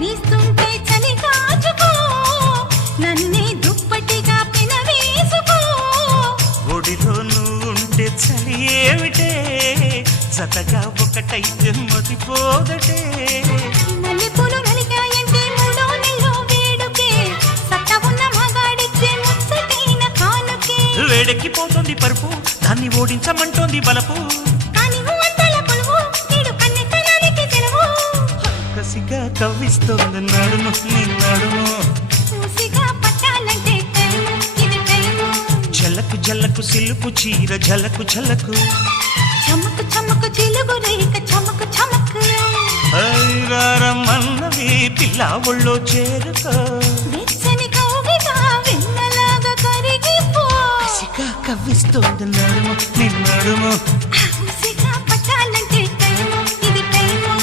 వీస్తుంటే చలి కాచుకో నన్నే దుప్పటిగా పెనవేసుకో ఒడిలో నువ్వుంటే చలి ఏమిటే జతగా ఒకటైతే మతిపోదటే మల్లెపూలు నలిగాయంటే మూడో నెలలో వేడుకే సత్తా ఉన్న మగాడిచ్చే ముచ్చటైన కానుకే వేడెక్కిపోతుంది పరుపు దాన్ని ఓడించమంటోంది బలపు కానీ అంతల కొలువు నేడు కన్నెతనానికి సెలవు కసిగా కవ్విస్తోంది నడుము నీ నడుము మూసిగా పట్టాలంటే టైము ఇది టైము జలకు జలకు సిలుపు చీర జలకు జలకు చమకు చమకు చిలుగు రేఖ చమకు చమకు ఐరారమన్నవి పిల్ల ఒళ్ళో చేరుకో వెచ్చని కౌగిగా వెన్నలాగా కరిగిపో కసిగా కవ్విస్తోంది నడుము నీ నడుము